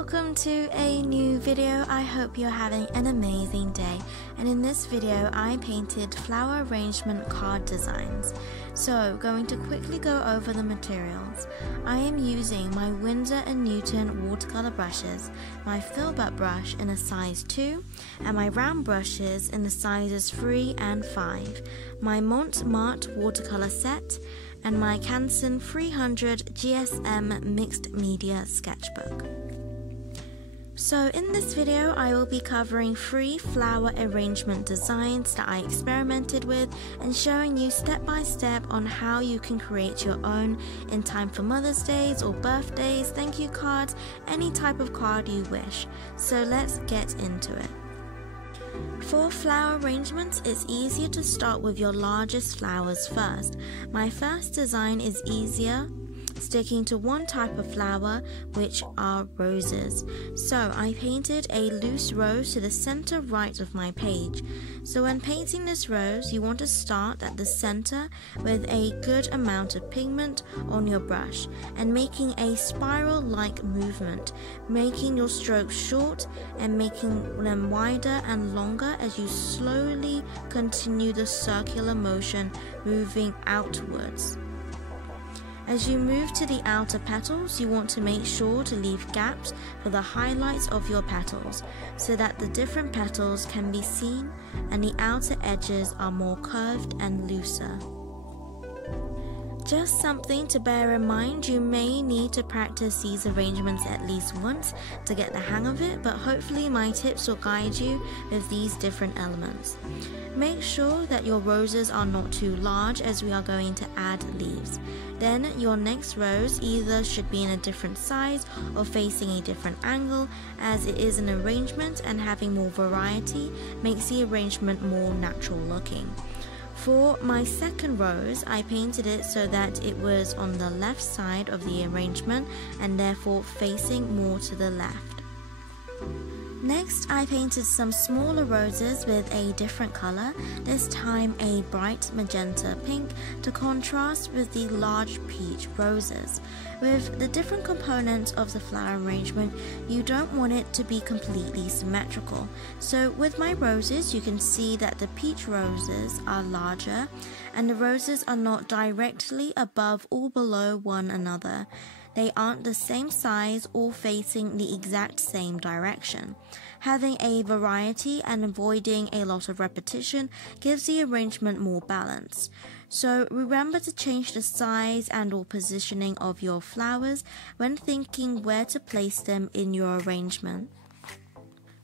welcome to a new video. I hope you're having an amazing day, and in this video I painted flower arrangement card designs. So going to quickly go over the materials. I am using my Winsor & Newton watercolor brushes, my filbert brush in a size 2 and my round brushes in the sizes 3 and 5, my Montmartre watercolor set, and my Canson 300 GSM mixed media sketchbook. So in this video I will be covering 3 flower arrangement designs that I experimented with and showing you step by step on how you can create your own in time for Mother's Days or birthdays, thank you cards, any type of card you wish. So let's get into it. For flower arrangements, it's easier to start with your largest flowers first. My first design is easier, sticking to one type of flower, which are roses. So I painted a loose rose to the center right of my page. So when painting this rose, you want to start at the center with a good amount of pigment on your brush and making a spiral-like movement, making your strokes short and making them wider and longer as you slowly continue the circular motion, moving outwards. As you move to the outer petals, you want to make sure to leave gaps for the highlights of your petals so that the different petals can be seen and the outer edges are more curved and looser. Just something to bear in mind, you may need to practice these arrangements at least once to get the hang of it, but hopefully my tips will guide you with these different elements. Make sure that your roses are not too large as we are going to add leaves. Then your next rose either should be in a different size or facing a different angle, as it is an arrangement and having more variety makes the arrangement more natural looking. For my second rose, I painted it so that it was on the left side of the arrangement and therefore facing more to the left. Next, I painted some smaller roses with a different color, this time a bright magenta pink, to contrast with the large peach roses. With the different components of the flower arrangement, you don't want it to be completely symmetrical. So with my roses, you can see that the peach roses are larger and the roses are not directly above or below one another. They aren't the same size or facing the exact same direction. Having a variety and avoiding a lot of repetition gives the arrangement more balance. So remember to change the size and or positioning of your flowers when thinking where to place them in your arrangement.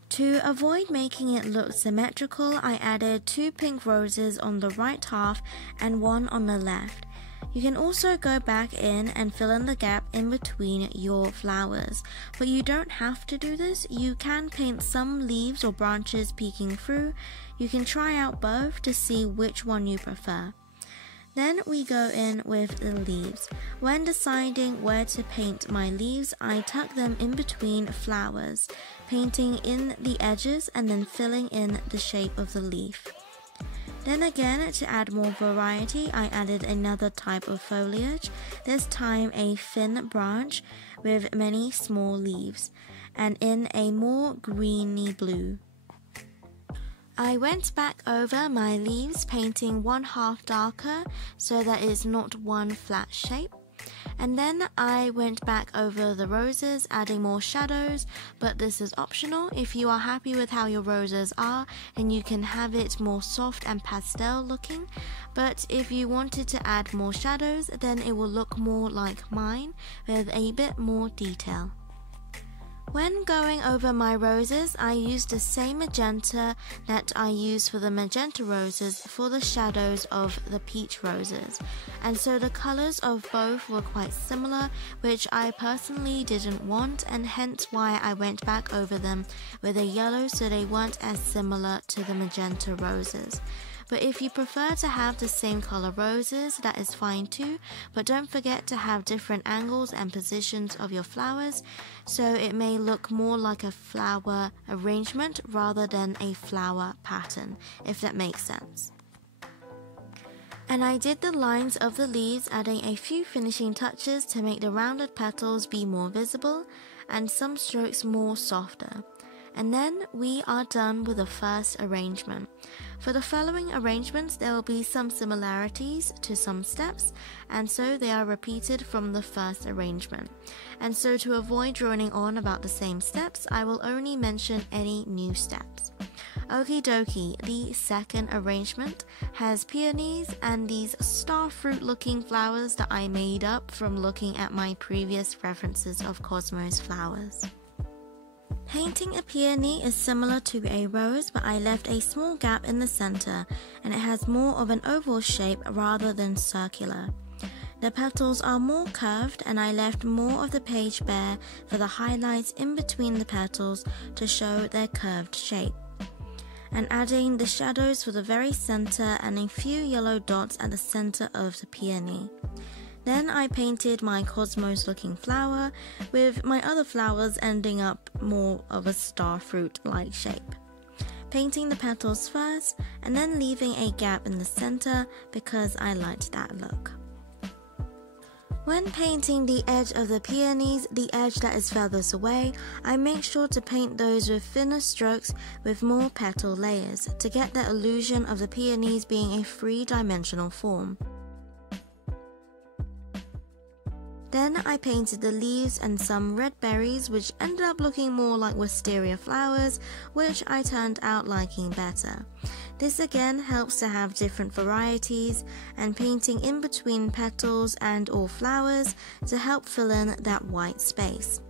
To avoid making it look symmetrical, I added 2 pink roses on the right half and 1 on the left. You can also go back in and fill in the gap in between your flowers, but you don't have to do this. You can paint some leaves or branches peeking through. You can try out both to see which one you prefer. Then we go in with the leaves. When deciding where to paint my leaves, I tuck them in between flowers, painting in the edges and then filling in the shape of the leaf. Then again, to add more variety, I added another type of foliage, this time a thin branch with many small leaves, and in a more greeny blue. I went back over my leaves, painting one half darker so that it's not one flat shape. And then I went back over the roses, adding more shadows, but this is optional. If you are happy with how your roses are, then you can have it more soft and pastel looking. But if you wanted to add more shadows, then it will look more like mine with a bit more detail. When going over my roses, I used the same magenta that I used for the magenta roses for the shadows of the peach roses. And so the colors of both were quite similar, which I personally didn't want, and hence why I went back over them with a yellow so they weren't as similar to the magenta roses. But if you prefer to have the same color roses, that is fine too, but don't forget to have different angles and positions of your flowers, so it may look more like a flower arrangement rather than a flower pattern, if that makes sense. And I did the lines of the leaves, adding a few finishing touches to make the rounded petals be more visible and some strokes more softer. And then we are done with the first arrangement. For the following arrangements, there will be some similarities to some steps, and so they are repeated from the first arrangement. And so to avoid droning on about the same steps, I will only mention any new steps. Okie dokie, the second arrangement has peonies and these starfruit looking flowers that I made up from looking at my previous references of Cosmos flowers. Painting a peony is similar to a rose, but I left a small gap in the center and it has more of an oval shape rather than circular. The petals are more curved and I left more of the page bare for the highlights in between the petals to show their curved shape. And adding the shadows for the very center and a few yellow dots at the center of the peony. Then I painted my cosmos looking flower, with my other flowers ending up more of a starfruit like shape. Painting the petals first and then leaving a gap in the center because I liked that look. When painting the edge of the peonies, the edge that is furthest away, I make sure to paint those with thinner strokes with more petal layers to get the illusion of the peonies being a three-dimensional form. Then I painted the leaves and some red berries, which ended up looking more like wisteria flowers, which I turned out liking better. This again helps to have different varieties and painting in between petals and or flowers to help fill in that white space.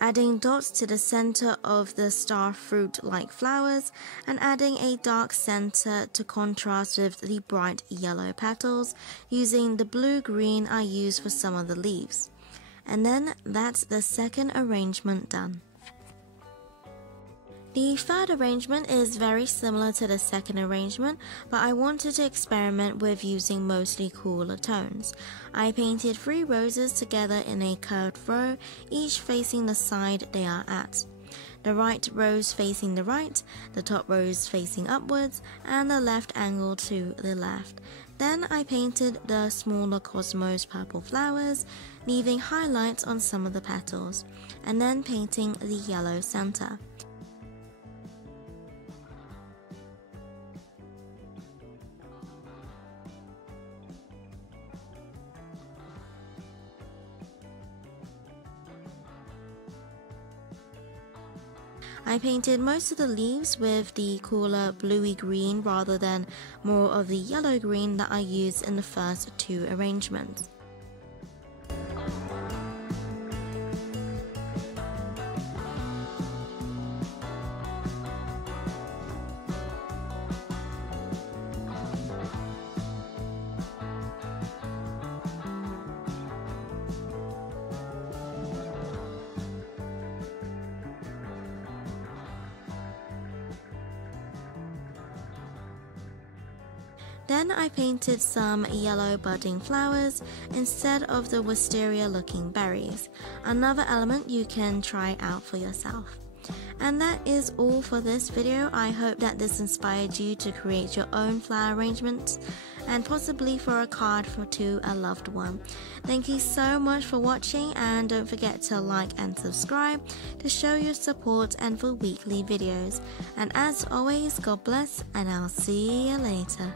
Adding dots to the center of the star fruit-like flowers and adding a dark center to contrast with the bright yellow petals using the blue-green I used for some of the leaves. And then that's the second arrangement done. The third arrangement is very similar to the second arrangement, but I wanted to experiment with using mostly cooler tones. I painted 3 roses together in a curved row, each facing the side they are at. The right rose facing the right, the top rose facing upwards, and the left angle to the left. Then I painted the smaller cosmos purple flowers, leaving highlights on some of the petals, and then painting the yellow center. I painted most of the leaves with the cooler bluey green rather than more of the yellow green that I used in the first 2 arrangements. Then I painted some yellow budding flowers instead of the wisteria looking berries, another element you can try out for yourself. And that is all for this video. I hope that this inspired you to create your own flower arrangements and possibly for a card to a loved one. Thank you so much for watching, and don't forget to like and subscribe to show your support and for weekly videos. And as always, God bless, and I'll see you later.